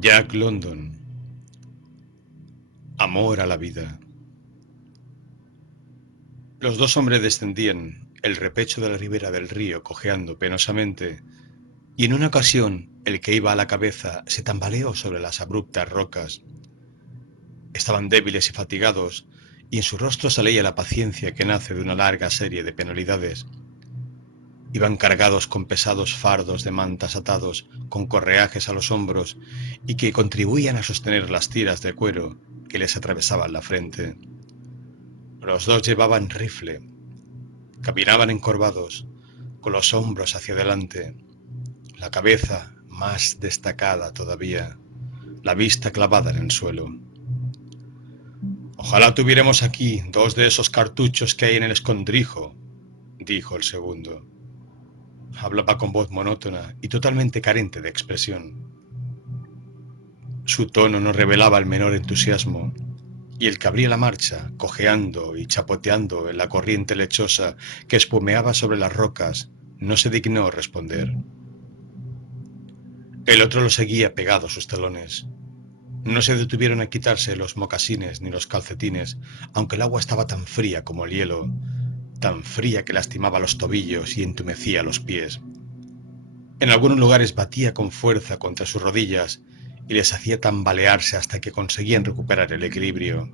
Jack London. Amor a la vida. Los dos hombres descendían el repecho de la ribera del río cojeando penosamente, y en una ocasión el que iba a la cabeza se tambaleó sobre las abruptas rocas. Estaban débiles y fatigados, y en su rostro se leía la paciencia que nace de una larga serie de penalidades. Iban cargados con pesados fardos de mantas atados con correajes a los hombros y que contribuían a sostener las tiras de cuero que les atravesaban la frente. Los dos llevaban rifle. Caminaban encorvados, con los hombros hacia adelante, la cabeza más destacada todavía, la vista clavada en el suelo. «Ojalá tuviéramos aquí 2 de esos cartuchos que hay en el escondrijo», dijo el segundo. Hablaba con voz monótona y totalmente carente de expresión. Su tono no revelaba el menor entusiasmo, y el que abría la marcha, cojeando y chapoteando en la corriente lechosa que espumeaba sobre las rocas, no se dignó responder. El otro lo seguía pegado a sus talones. No se detuvieron a quitarse los mocasines ni los calcetines, aunque el agua estaba tan fría como el hielo, tan fría que lastimaba los tobillos y entumecía los pies. En algunos lugares batía con fuerza contra sus rodillas y les hacía tambalearse hasta que conseguían recuperar el equilibrio.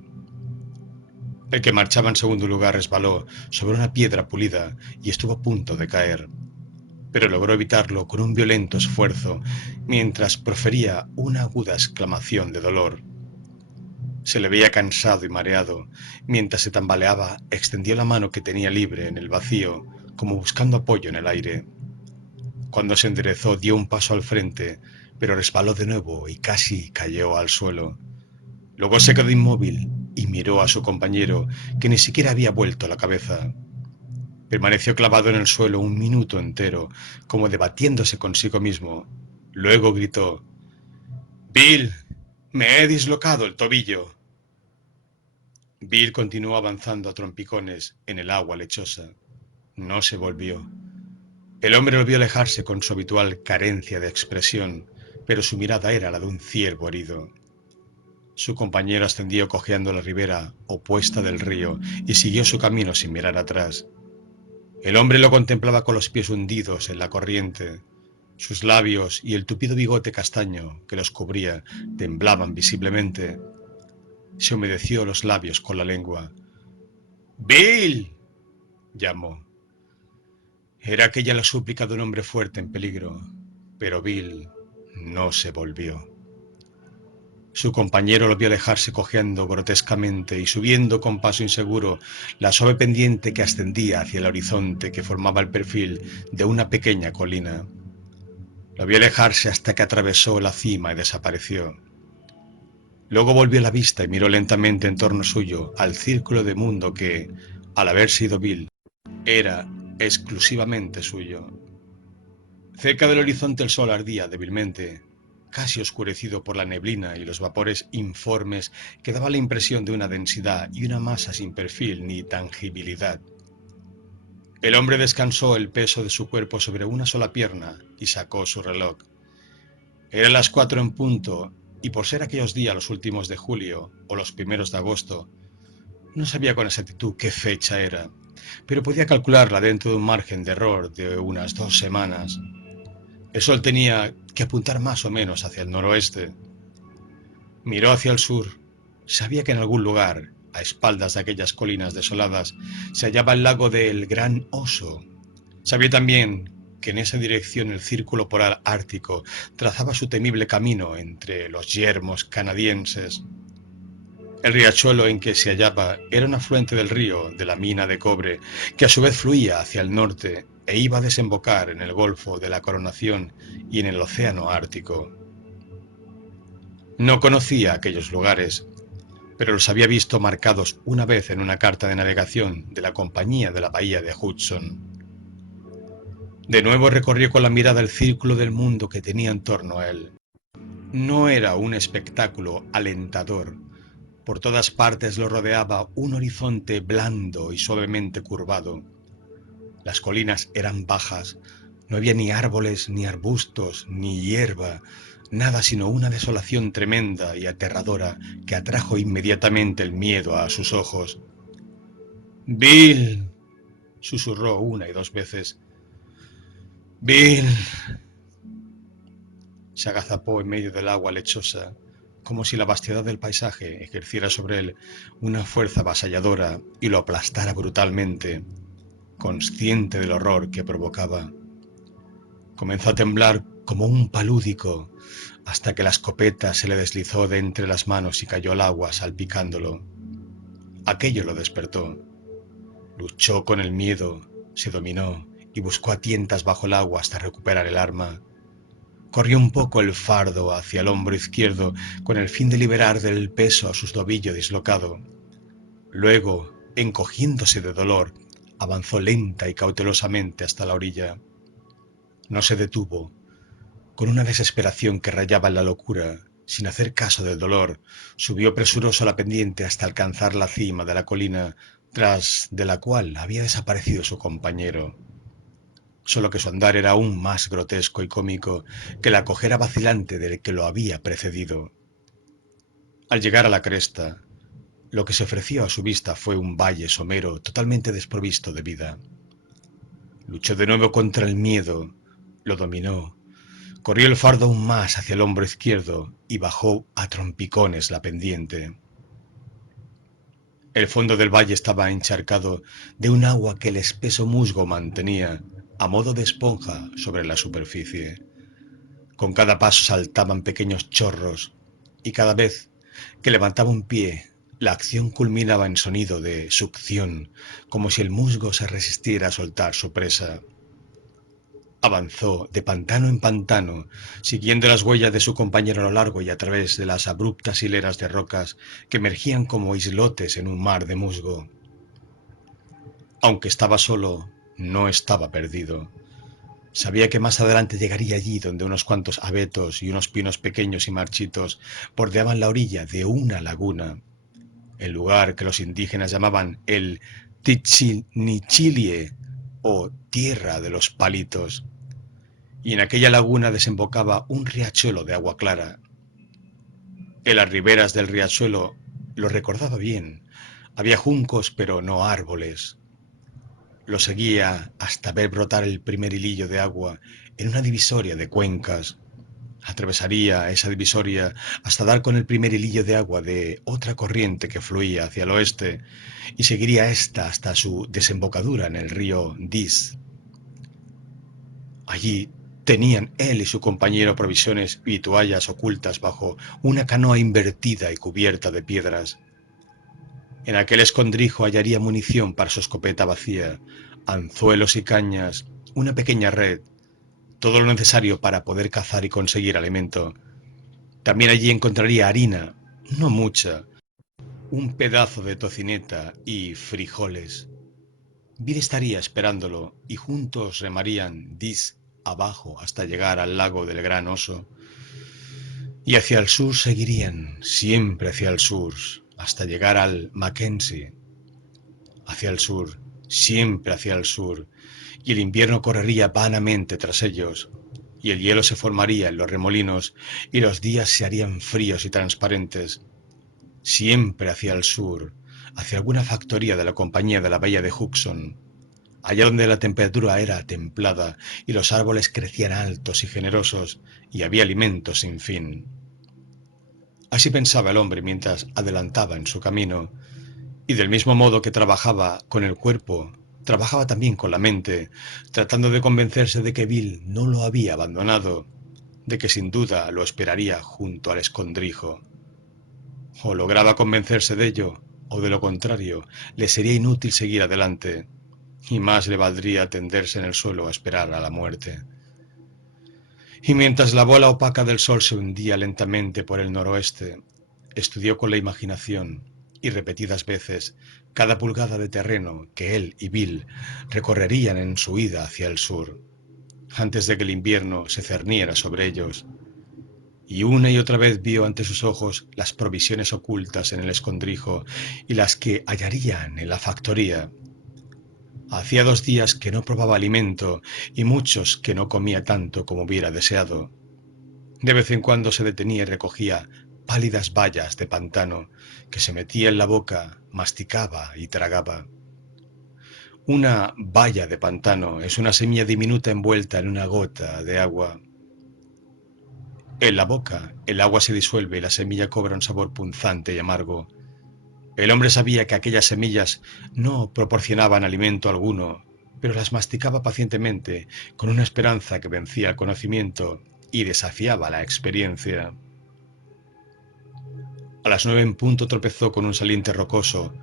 El que marchaba en segundo lugar resbaló sobre una piedra pulida y estuvo a punto de caer, pero logró evitarlo con un violento esfuerzo mientras profería una aguda exclamación de dolor. Se le veía cansado y mareado. Mientras se tambaleaba, extendió la mano que tenía libre en el vacío, como buscando apoyo en el aire. Cuando se enderezó, dio un paso al frente, pero resbaló de nuevo y casi cayó al suelo. Luego se quedó inmóvil y miró a su compañero, que ni siquiera había vuelto la cabeza. Permaneció clavado en el suelo un minuto entero, como debatiéndose consigo mismo. Luego gritó: «Bill, me he dislocado el tobillo». Bill continuó avanzando a trompicones en el agua lechosa. No se volvió. El hombre lo vio alejarse con su habitual carencia de expresión, pero su mirada era la de un ciervo herido. Su compañero ascendió cojeando la ribera opuesta del río y siguió su camino sin mirar atrás. El hombre lo contemplaba con los pies hundidos en la corriente. Sus labios y el tupido bigote castaño que los cubría temblaban visiblemente. Se humedeció los labios con la lengua. «¡Bill!», llamó. Era aquella la súplica de un hombre fuerte en peligro, pero Bill no se volvió. Su compañero lo vio alejarse cojeando grotescamente y subiendo con paso inseguro la suave pendiente que ascendía hacia el horizonte que formaba el perfil de una pequeña colina. Lo vio alejarse hasta que atravesó la cima y desapareció. Luego volvió la vista y miró lentamente en torno suyo al círculo de mundo que, al haber sido Bill, era exclusivamente suyo. Cerca del horizonte el sol ardía débilmente, casi oscurecido por la neblina y los vapores informes que daban la impresión de una densidad y una masa sin perfil ni tangibilidad. El hombre descansó el peso de su cuerpo sobre una sola pierna y sacó su reloj. Eran las 4 en punto, y por ser aquellos días los últimos de julio o los primeros de agosto, no sabía con exactitud qué fecha era, pero podía calcularla dentro de un margen de error de unas 2 semanas. El sol tenía que apuntar más o menos hacia el noroeste. Miró hacia el sur. Sabía que en algún lugar, a espaldas de aquellas colinas desoladas, se hallaba el lago del Gran Oso. Sabía también que en esa dirección el círculo polar ártico trazaba su temible camino entre los yermos canadienses. El riachuelo en que se hallaba era un afluente del río de la mina de cobre, que a su vez fluía hacia el norte e iba a desembocar en el Golfo de la Coronación y en el Océano Ártico. No conocía aquellos lugares, pero los había visto marcados una vez en una carta de navegación de la Compañía de la Bahía de Hudson. De nuevo recorrió con la mirada el círculo del mundo que tenía en torno a él. No era un espectáculo alentador. Por todas partes lo rodeaba un horizonte blando y suavemente curvado. Las colinas eran bajas, no había ni árboles, ni arbustos, ni hierba, nada sino una desolación tremenda y aterradora que atrajo inmediatamente el miedo a sus ojos. «Bill», susurró una y dos veces. «Bill». Se agazapó en medio del agua lechosa, como si la vastedad del paisaje ejerciera sobre él una fuerza avasalladora y lo aplastara brutalmente, consciente del horror que provocaba. Comenzó a temblar como un palúdico, hasta que la escopeta se le deslizó de entre las manos y cayó al agua salpicándolo. Aquello lo despertó. Luchó con el miedo, se dominó y buscó a tientas bajo el agua hasta recuperar el arma. Corrió un poco el fardo hacia el hombro izquierdo con el fin de liberar del peso a su tobillo dislocado. Luego, encogiéndose de dolor, avanzó lenta y cautelosamente hasta la orilla. No se detuvo. Con una desesperación que rayaba en la locura, sin hacer caso del dolor, subió presuroso la pendiente hasta alcanzar la cima de la colina, tras de la cual había desaparecido su compañero. Solo que su andar era aún más grotesco y cómico que la cojera vacilante del que lo había precedido. Al llegar a la cresta, lo que se ofreció a su vista fue un valle somero totalmente desprovisto de vida. Luchó de nuevo contra el miedo, lo dominó, corrió el fardo aún más hacia el hombro izquierdo y bajó a trompicones la pendiente. El fondo del valle estaba encharcado de un agua que el espeso musgo mantenía a modo de esponja sobre la superficie. Con cada paso saltaban pequeños chorros y cada vez que levantaba un pie, la acción culminaba en sonido de succión, como si el musgo se resistiera a soltar su presa. Avanzó de pantano en pantano, siguiendo las huellas de su compañero a lo largo y a través de las abruptas hileras de rocas que emergían como islotes en un mar de musgo. Aunque estaba solo, no estaba perdido. Sabía que más adelante llegaría allí donde unos cuantos abetos y unos pinos pequeños y marchitos bordeaban la orilla de una laguna, el lugar que los indígenas llamaban el Tichinichilie o Tierra de los Palitos, y en aquella laguna desembocaba un riachuelo de agua clara. En las riberas del riachuelo lo recordaba bien, había juncos pero no árboles. Lo seguía hasta ver brotar el primer hilillo de agua en una divisoria de cuencas. Atravesaría esa divisoria hasta dar con el primer hilillo de agua de otra corriente que fluía hacia el oeste y seguiría esta hasta su desembocadura en el río Dis. Allí tenían él y su compañero provisiones y toallas ocultas bajo una canoa invertida y cubierta de piedras. En aquel escondrijo hallaría munición para su escopeta vacía, anzuelos y cañas, una pequeña red, todo lo necesario para poder cazar y conseguir alimento. También allí encontraría harina, no mucha, un pedazo de tocineta y frijoles. Bill estaría esperándolo y juntos remarían dis abajo hasta llegar al lago del Gran Oso. Y hacia el sur seguirían, siempre hacia el sur, hasta llegar al Mackenzie. Hacia el sur, siempre hacia el sur, y el invierno correría vanamente tras ellos, y el hielo se formaría en los remolinos, y los días se harían fríos y transparentes. Siempre hacia el sur, hacia alguna factoría de la compañía de la bahía de Hudson, allá donde la temperatura era templada y los árboles crecían altos y generosos, y había alimento sin fin. Así pensaba el hombre mientras adelantaba en su camino, y del mismo modo que trabajaba con el cuerpo, trabajaba también con la mente, tratando de convencerse de que Bill no lo había abandonado, de que sin duda lo esperaría junto al escondrijo. O lograba convencerse de ello, o de lo contrario, le sería inútil seguir adelante, y más le valdría tenderse en el suelo a esperar a la muerte. Y mientras la bola opaca del sol se hundía lentamente por el noroeste, estudió con la imaginación, y repetidas veces, cada pulgada de terreno que él y Bill recorrerían en su ida hacia el sur, antes de que el invierno se cerniera sobre ellos. Y una y otra vez vio ante sus ojos las provisiones ocultas en el escondrijo y las que hallarían en la factoría. Hacía 2 días que no probaba alimento y muchos que no comía tanto como hubiera deseado. De vez en cuando se detenía y recogía pálidas bayas de pantano que se metía en la boca, masticaba y tragaba. Una baya de pantano es una semilla diminuta envuelta en una gota de agua. En la boca, el agua se disuelve y la semilla cobra un sabor punzante y amargo. El hombre sabía que aquellas semillas no proporcionaban alimento alguno, pero las masticaba pacientemente con una esperanza que vencía el conocimiento y desafiaba la experiencia. A las 9 en punto tropezó con un saliente rocoso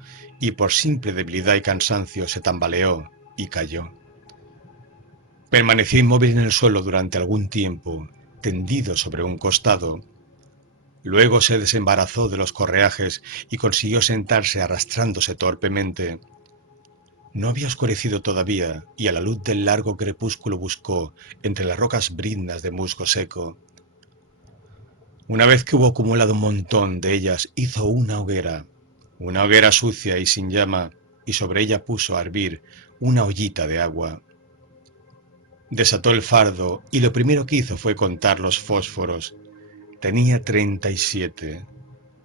y por simple debilidad y cansancio se tambaleó y cayó. Permaneció inmóvil en el suelo durante algún tiempo, tendido sobre un costado. Luego se desembarazó de los correajes y consiguió sentarse arrastrándose torpemente. No había oscurecido todavía y a la luz del largo crepúsculo buscó entre las rocas briznas de musgo seco. Una vez que hubo acumulado un montón de ellas, hizo una hoguera sucia y sin llama, y sobre ella puso a hervir una ollita de agua. Desató el fardo y lo primero que hizo fue contar los fósforos. Tenía 37.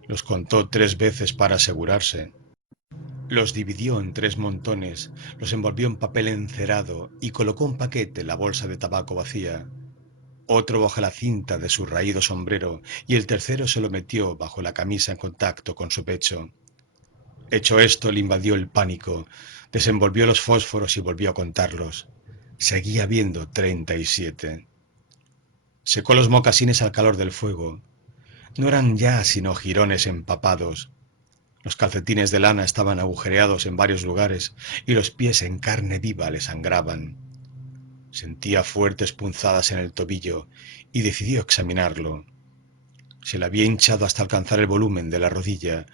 Los contó 3 veces para asegurarse. Los dividió en 3 montones, los envolvió en papel encerado y colocó un paquete en la bolsa de tabaco vacía, otro bajo la cinta de su raído sombrero y el tercero se lo metió bajo la camisa en contacto con su pecho. Hecho esto, le invadió el pánico, desenvolvió los fósforos y volvió a contarlos. Seguía viendo 37. Secó los mocasines al calor del fuego. No eran ya sino jirones empapados. Los calcetines de lana estaban agujereados en varios lugares y los pies en carne viva le sangraban. Sentía fuertes punzadas en el tobillo y decidió examinarlo. Se le había hinchado hasta alcanzar el volumen de la rodilla.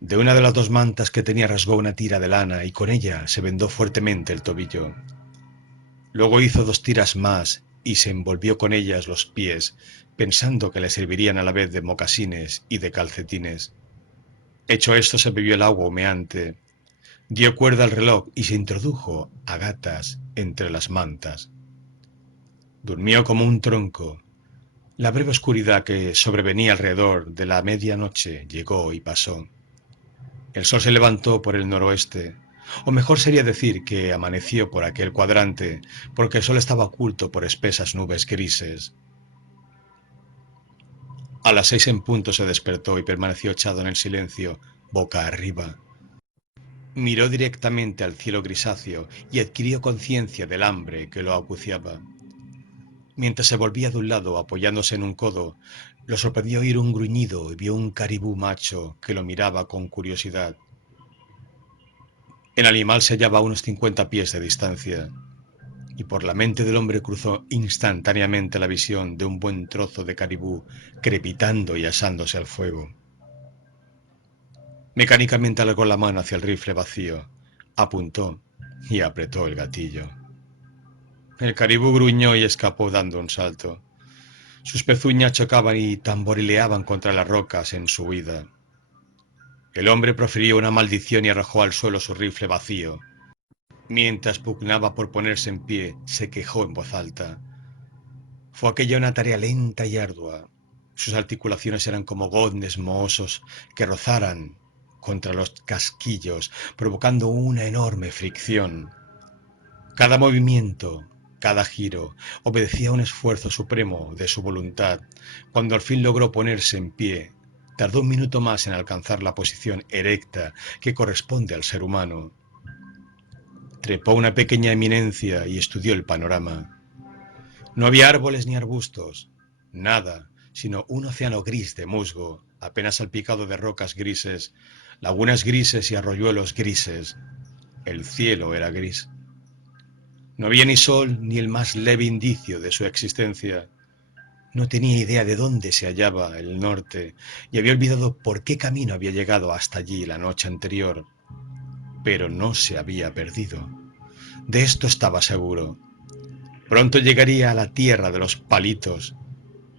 De una de las 2 mantas que tenía rasgó una tira de lana y con ella se vendó fuertemente el tobillo. Luego hizo 2 tiras más y se envolvió con ellas los pies, pensando que le servirían a la vez de mocasines y de calcetines. Hecho esto, se bebió el agua humeante, dio cuerda al reloj y se introdujo a gatas entre las mantas. Durmió como un tronco. La breve oscuridad que sobrevenía alrededor de la medianoche llegó y pasó. El sol se levantó por el noroeste, o mejor sería decir que amaneció por aquel cuadrante, porque el sol estaba oculto por espesas nubes grises. A las 6 en punto se despertó y permaneció echado en el silencio, boca arriba. Miró directamente al cielo grisáceo y adquirió conciencia del hambre que lo acuciaba. Mientras se volvía de un lado apoyándose en un codo, lo sorprendió oír un gruñido y vio un caribú macho que lo miraba con curiosidad. El animal se hallaba a unos 50 pies de distancia, y por la mente del hombre cruzó instantáneamente la visión de un buen trozo de caribú crepitando y asándose al fuego. Mecánicamente alargó la mano hacia el rifle vacío, apuntó y apretó el gatillo. El caribú gruñó y escapó dando un salto. Sus pezuñas chocaban y tamborileaban contra las rocas en su huida. El hombre profirió una maldición y arrojó al suelo su rifle vacío. Mientras pugnaba por ponerse en pie, se quejó en voz alta. Fue aquella una tarea lenta y ardua. Sus articulaciones eran como goznes mohosos que rozaran contra los casquillos, provocando una enorme fricción. Cada movimiento, cada giro, obedecía a un esfuerzo supremo de su voluntad. Cuando al fin logró ponerse en pie, tardó un minuto más en alcanzar la posición erecta que corresponde al ser humano. Trepó una pequeña eminencia y estudió el panorama. No había árboles ni arbustos, nada, sino un océano gris de musgo, apenas salpicado de rocas grises, lagunas grises y arroyuelos grises. El cielo era gris. No había ni sol ni el más leve indicio de su existencia. No tenía idea de dónde se hallaba el norte y había olvidado por qué camino había llegado hasta allí la noche anterior. Pero no se había perdido. De esto estaba seguro. Pronto llegaría a la tierra de los palitos.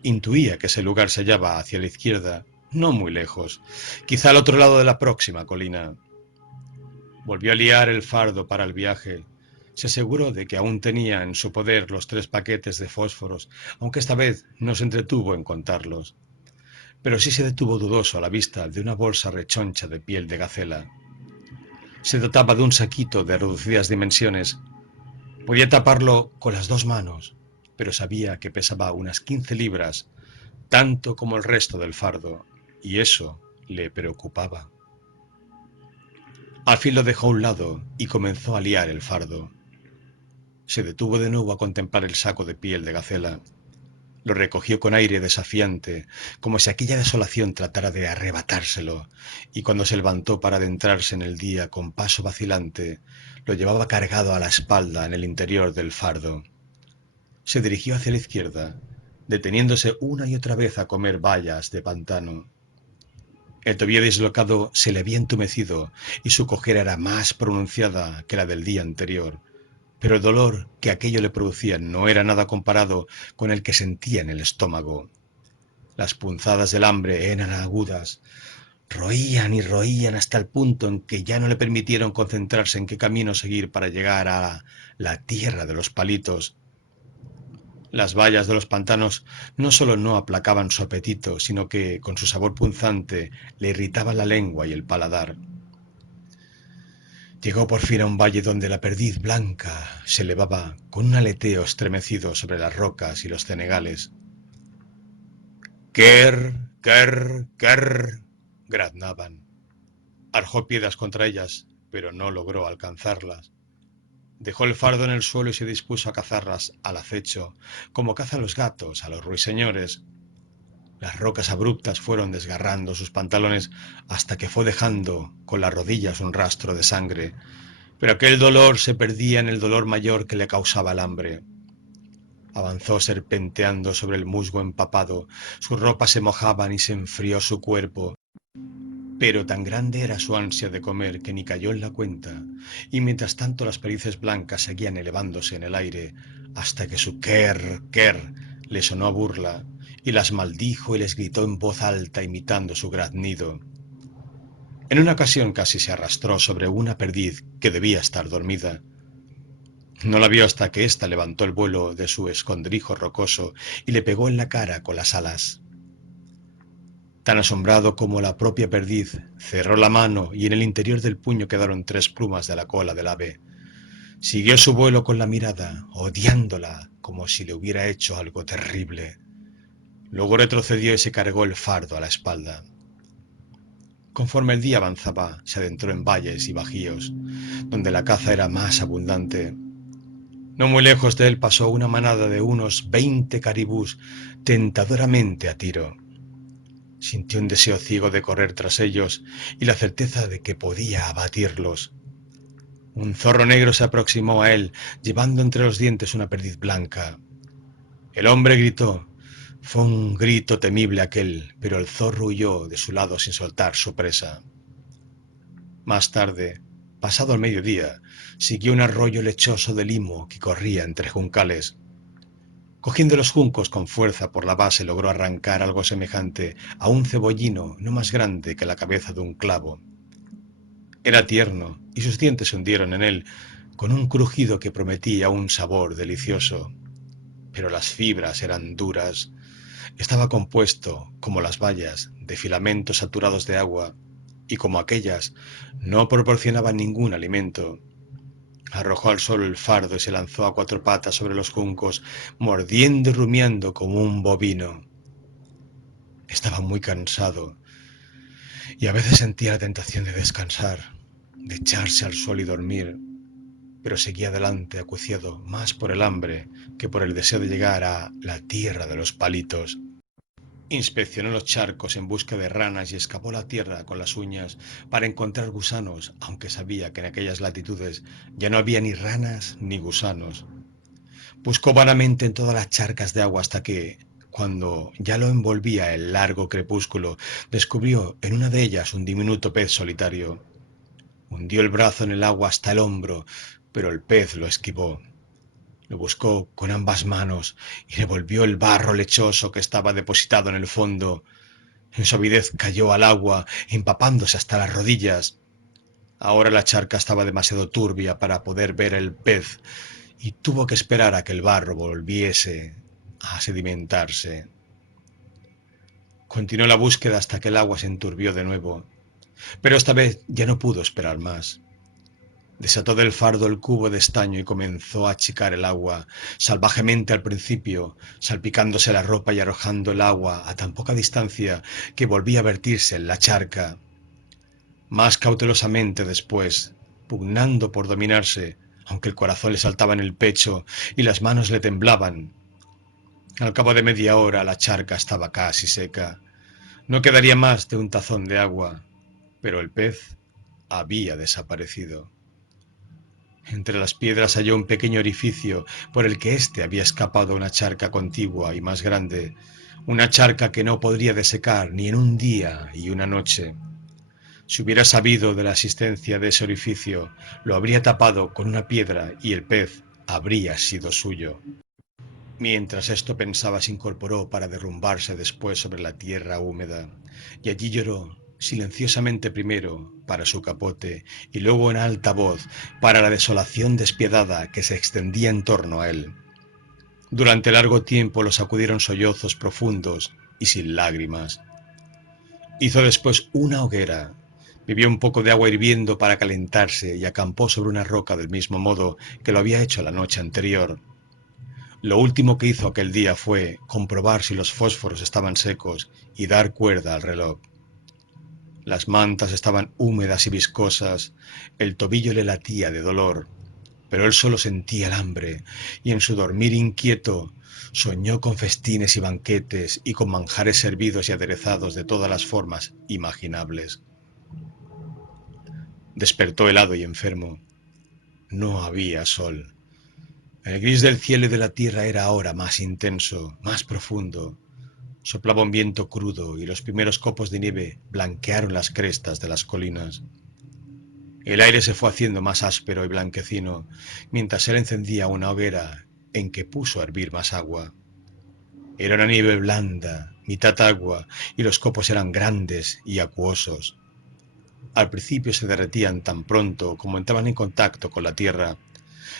Intuía que ese lugar se hallaba hacia la izquierda, no muy lejos, quizá al otro lado de la próxima colina. Volvió a liar el fardo para el viaje. Se aseguró de que aún tenía en su poder los 3 paquetes de fósforos, aunque esta vez no se entretuvo en contarlos. Pero sí se detuvo dudoso a la vista de una bolsa rechoncha de piel de gacela. Se dotaba de un saquito de reducidas dimensiones. Podía taparlo con las 2 manos, pero sabía que pesaba unas 15 libras, tanto como el resto del fardo, y eso le preocupaba. Al fin lo dejó a un lado y comenzó a liar el fardo. Se detuvo de nuevo a contemplar el saco de piel de gacela. Lo recogió con aire desafiante, como si aquella desolación tratara de arrebatárselo, y cuando se levantó para adentrarse en el día con paso vacilante, lo llevaba cargado a la espalda en el interior del fardo. Se dirigió hacia la izquierda, deteniéndose una y otra vez a comer bayas de pantano. El tobillo dislocado se le había entumecido y su cojera era más pronunciada que la del día anterior, pero el dolor que aquello le producía no era nada comparado con el que sentía en el estómago. Las punzadas del hambre eran agudas, roían y roían hasta el punto en que ya no le permitieron concentrarse en qué camino seguir para llegar a la tierra de los palitos. Las bayas de los pantanos no solo no aplacaban su apetito, sino que, con su sabor punzante, le irritaban la lengua y el paladar. Llegó por fin a un valle donde la perdiz blanca se elevaba con un aleteo estremecido sobre las rocas y los cenegales. ¡Quer, quer, quer! Graznaban. Arrojó piedras contra ellas, pero no logró alcanzarlas. Dejó el fardo en el suelo y se dispuso a cazarlas al acecho, como cazan los gatos a los ruiseñores. Las rocas abruptas fueron desgarrando sus pantalones hasta que fue dejando con las rodillas un rastro de sangre, pero aquel dolor se perdía en el dolor mayor que le causaba el hambre. Avanzó serpenteando sobre el musgo empapado, sus ropas se mojaban y se enfrió su cuerpo, pero tan grande era su ansia de comer que ni cayó en la cuenta, y mientras tanto las perdices blancas seguían elevándose en el aire, hasta que su quer, quer le sonó a burla, y las maldijo y les gritó en voz alta imitando su graznido. En una ocasión casi se arrastró sobre una perdiz que debía estar dormida. No la vio hasta que ésta levantó el vuelo de su escondrijo rocoso y le pegó en la cara con las alas. Tan asombrado como la propia perdiz, cerró la mano y en el interior del puño quedaron 3 plumas de la cola del ave. Siguió su vuelo con la mirada, odiándola como si le hubiera hecho algo terrible. Luego retrocedió y se cargó el fardo a la espalda. Conforme el día avanzaba, se adentró en valles y bajíos, donde la caza era más abundante. No muy lejos de él pasó una manada de unos 20 caribús, tentadoramente a tiro. Sintió un deseo ciego de correr tras ellos y la certeza de que podía abatirlos. Un zorro negro se aproximó a él, llevando entre los dientes una perdiz blanca. El hombre gritó. Fue un grito temible aquel, pero el zorro huyó de su lado sin soltar su presa. Más tarde, pasado el mediodía, siguió un arroyo lechoso de limo que corría entre juncales. Cogiendo los juncos con fuerza por la base, logró arrancar algo semejante a un cebollino no más grande que la cabeza de un clavo. Era tierno y sus dientes se hundieron en él con un crujido que prometía un sabor delicioso. Pero las fibras eran duras. Estaba compuesto, como las bayas, de filamentos saturados de agua, y como aquellas, no proporcionaban ningún alimento. Arrojó al suelo el fardo y se lanzó a 4 patas sobre los juncos, mordiendo y rumiando como un bovino. Estaba muy cansado y a veces sentía la tentación de descansar, de echarse al suelo y dormir, pero seguía adelante acuciado más por el hambre que por el deseo de llegar a la tierra de los palitos. Inspeccionó los charcos en busca de ranas y excavó la tierra con las uñas para encontrar gusanos, aunque sabía que en aquellas latitudes ya no había ni ranas ni gusanos. Buscó vanamente en todas las charcas de agua hasta que, cuando ya lo envolvía el largo crepúsculo, descubrió en una de ellas un diminuto pez solitario. Hundió el brazo en el agua hasta el hombro, pero el pez lo esquivó. Lo buscó con ambas manos y revolvió el barro lechoso que estaba depositado en el fondo. En su avidez cayó al agua, empapándose hasta las rodillas. Ahora la charca estaba demasiado turbia para poder ver el pez y tuvo que esperar a que el barro volviese a sedimentarse. Continuó la búsqueda hasta que el agua se enturbió de nuevo, pero esta vez ya no pudo esperar más. Desató del fardo el cubo de estaño y comenzó a achicar el agua, salvajemente al principio, salpicándose la ropa y arrojando el agua a tan poca distancia que volvía a vertirse en la charca. Más cautelosamente después, pugnando por dominarse, aunque el corazón le saltaba en el pecho y las manos le temblaban. Al cabo de media hora la charca estaba casi seca. No quedaría más de un tazón de agua, pero el pez había desaparecido. Entre las piedras halló un pequeño orificio por el que éste había escapado a una charca contigua y más grande, una charca que no podría desecar ni en un día y una noche. Si hubiera sabido de la existencia de ese orificio, lo habría tapado con una piedra y el pez habría sido suyo. Mientras esto pensaba, se incorporó para derrumbarse después sobre la tierra húmeda, y allí lloró, silenciosamente primero para su capote y luego en alta voz para la desolación despiadada que se extendía en torno a él. Durante largo tiempo lo sacudieron sollozos profundos y sin lágrimas. Hizo después una hoguera, bebió un poco de agua hirviendo para calentarse y acampó sobre una roca del mismo modo que lo había hecho la noche anterior. Lo último que hizo aquel día fue comprobar si los fósforos estaban secos y dar cuerda al reloj. Las mantas estaban húmedas y viscosas, el tobillo le latía de dolor, pero él solo sentía el hambre y en su dormir inquieto soñó con festines y banquetes y con manjares servidos y aderezados de todas las formas imaginables. Despertó helado y enfermo. No había sol. El gris del cielo y de la tierra era ahora más intenso, más profundo. Soplaba un viento crudo y los primeros copos de nieve blanquearon las crestas de las colinas. El aire se fue haciendo más áspero y blanquecino, mientras él encendía una hoguera en que puso a hervir más agua. Era una nieve blanda, mitad agua, y los copos eran grandes y acuosos. Al principio se derretían tan pronto como entraban en contacto con la tierra,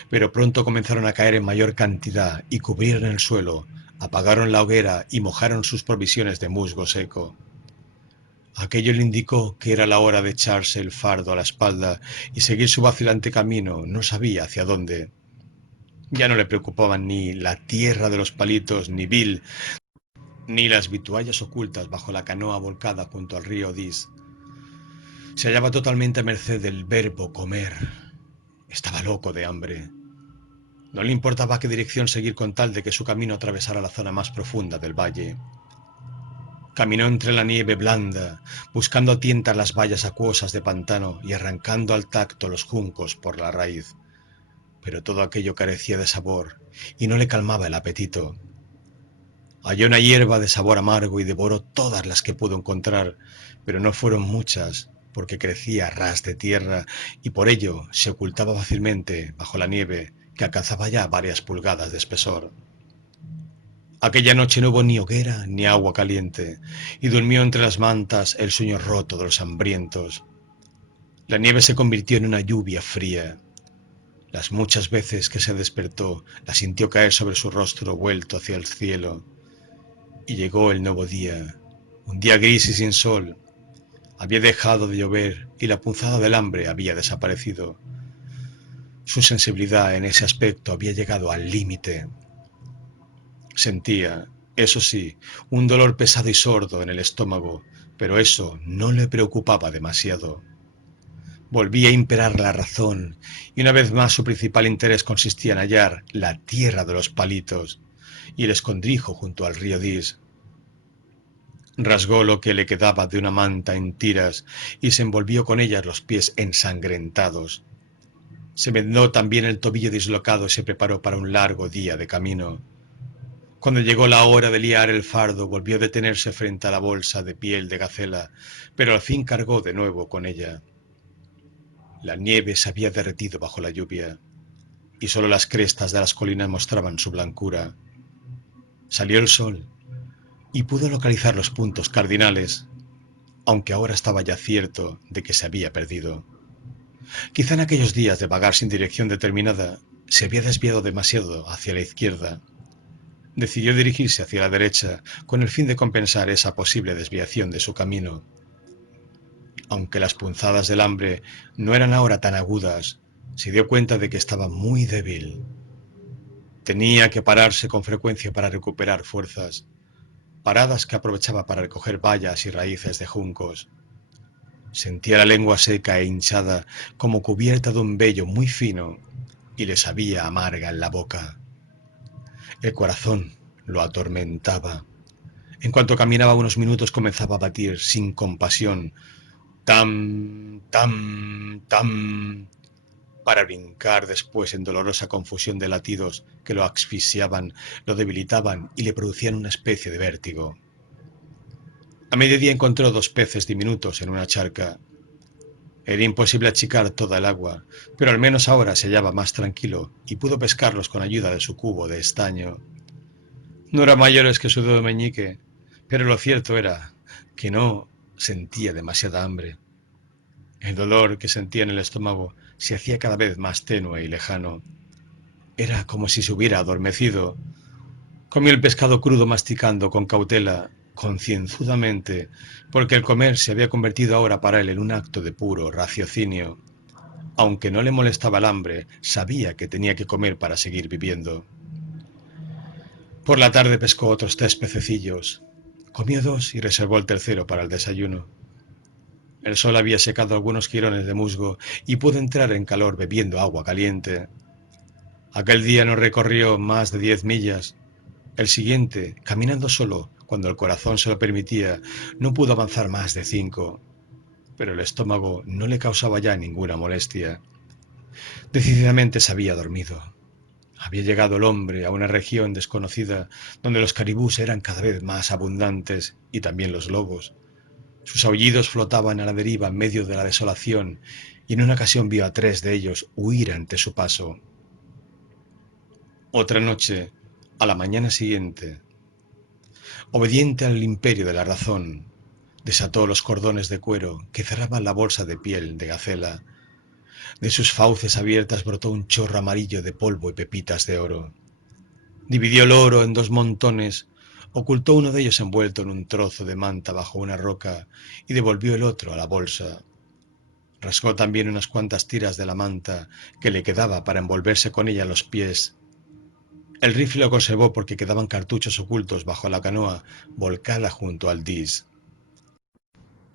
pero pronto comenzaron a caer en mayor cantidad y cubrieron el suelo, apagaron la hoguera y mojaron sus provisiones de musgo seco. Aquello le indicó que era la hora de echarse el fardo a la espalda y seguir su vacilante camino, no sabía hacia dónde. Ya no le preocupaban ni la tierra de los palitos, ni Bill, ni las vituallas ocultas bajo la canoa volcada junto al río Dis. Se hallaba totalmente a merced del verbo comer. Estaba loco de hambre. No le importaba qué dirección seguir con tal de que su camino atravesara la zona más profunda del valle. Caminó entre la nieve blanda, buscando a tientas las vallas acuosas de pantano y arrancando al tacto los juncos por la raíz. Pero todo aquello carecía de sabor y no le calmaba el apetito. Halló una hierba de sabor amargo y devoró todas las que pudo encontrar, pero no fueron muchas, porque crecía a ras de tierra y por ello se ocultaba fácilmente bajo la nieve que alcanzaba ya varias pulgadas de espesor. Aquella noche no hubo ni hoguera ni agua caliente, y durmió entre las mantas el sueño roto de los hambrientos. La nieve se convirtió en una lluvia fría. Las muchas veces que se despertó, la sintió caer sobre su rostro vuelto hacia el cielo. Y llegó el nuevo día, un día gris y sin sol. Había dejado de llover y la punzada del hambre había desaparecido. Su sensibilidad en ese aspecto había llegado al límite. Sentía, eso sí, un dolor pesado y sordo en el estómago, pero eso no le preocupaba demasiado. Volvía a imperar la razón, y una vez más su principal interés consistía en hallar la tierra de los palitos y el escondrijo junto al río Dis. Rasgó lo que le quedaba de una manta en tiras y se envolvió con ellas los pies ensangrentados. Se vendó también el tobillo dislocado y se preparó para un largo día de camino. Cuando llegó la hora de liar el fardo, volvió a detenerse frente a la bolsa de piel de gacela, pero al fin cargó de nuevo con ella. La nieve se había derretido bajo la lluvia, y solo las crestas de las colinas mostraban su blancura. Salió el sol, y pudo localizar los puntos cardinales, aunque ahora estaba ya cierto de que se había perdido. Quizá en aquellos días de vagar sin dirección determinada se había desviado demasiado hacia la izquierda. Decidió dirigirse hacia la derecha con el fin de compensar esa posible desviación de su camino. Aunque las punzadas del hambre no eran ahora tan agudas, se dio cuenta de que estaba muy débil. Tenía que pararse con frecuencia para recuperar fuerzas, paradas que aprovechaba para recoger bayas y raíces de juncos. Sentía la lengua seca e hinchada como cubierta de un vello muy fino y le sabía amarga en la boca. El corazón lo atormentaba. En cuanto caminaba unos minutos comenzaba a batir sin compasión. Tam, tam, tam, para brincar después en dolorosa confusión de latidos que lo asfixiaban, lo debilitaban y le producían una especie de vértigo. A mediodía encontró 2 peces diminutos en una charca. Era imposible achicar toda el agua, pero al menos ahora se hallaba más tranquilo y pudo pescarlos con ayuda de su cubo de estaño. No eran mayores que su dedo meñique, pero lo cierto era que no sentía demasiada hambre. El dolor que sentía en el estómago se hacía cada vez más tenue y lejano. Era como si se hubiera adormecido. Comió el pescado crudo masticando con cautela, concienzudamente, porque el comer se había convertido ahora para él en un acto de puro raciocinio. Aunque no le molestaba el hambre, sabía que tenía que comer para seguir viviendo. Por la tarde pescó otros 3 pececillos. Comió 2 y reservó el tercero para el desayuno. El sol había secado algunos jirones de musgo y pudo entrar en calor bebiendo agua caliente. Aquel día no recorrió más de 10 millas. El siguiente, caminando solo, cuando el corazón se lo permitía, no pudo avanzar más de 5. Pero el estómago no le causaba ya ninguna molestia. Decididamente se había dormido. Había llegado el hombre a una región desconocida donde los caribús eran cada vez más abundantes y también los lobos. Sus aullidos flotaban a la deriva en medio de la desolación y en una ocasión vio a 3 de ellos huir ante su paso. Otra noche, a la mañana siguiente, obediente al imperio de la razón, desató los cordones de cuero que cerraban la bolsa de piel de gacela. De sus fauces abiertas brotó un chorro amarillo de polvo y pepitas de oro. Dividió el oro en 2 montones, ocultó uno de ellos envuelto en un trozo de manta bajo una roca y devolvió el otro a la bolsa. Rasgó también unas cuantas tiras de la manta que le quedaba para envolverse con ella los pies. El rifle lo conservó porque quedaban cartuchos ocultos bajo la canoa volcada junto al dis.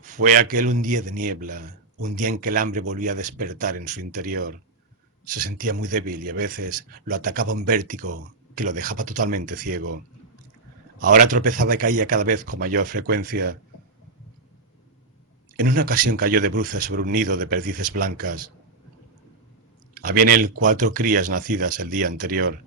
Fue aquel un día de niebla, un día en que el hambre volvía a despertar en su interior. Se sentía muy débil y a veces lo atacaba un vértigo que lo dejaba totalmente ciego. Ahora tropezaba y caía cada vez con mayor frecuencia. En una ocasión cayó de bruces sobre un nido de perdices blancas. Había en él 4 crías nacidas el día anterior,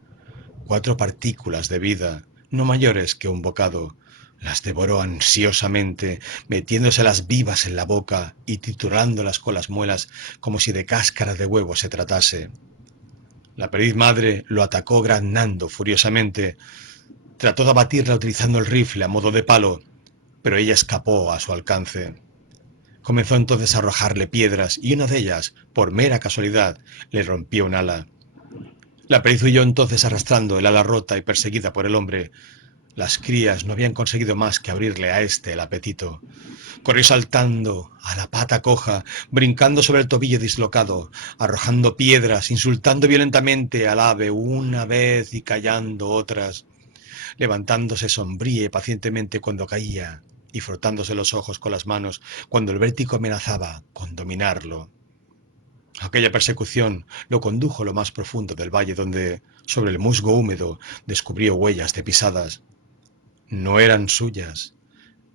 4 partículas de vida, no mayores que un bocado. Las devoró ansiosamente, metiéndoselas vivas en la boca y triturándolas con las muelas como si de cáscara de huevo se tratase. La perdiz madre lo atacó graznando furiosamente. Trató de abatirla utilizando el rifle a modo de palo, pero ella escapó a su alcance. Comenzó entonces a arrojarle piedras y una de ellas, por mera casualidad, le rompió un ala. La perdiz huyó entonces arrastrando el ala rota y perseguida por el hombre. Las crías no habían conseguido más que abrirle a éste el apetito. Corrió saltando a la pata coja, brincando sobre el tobillo dislocado, arrojando piedras, insultando violentamente al ave una vez y callando otras, levantándose sombría y pacientemente cuando caía y frotándose los ojos con las manos cuando el vértigo amenazaba con dominarlo. Aquella persecución lo condujo a lo más profundo del valle donde, sobre el musgo húmedo, descubrió huellas de pisadas. No eran suyas,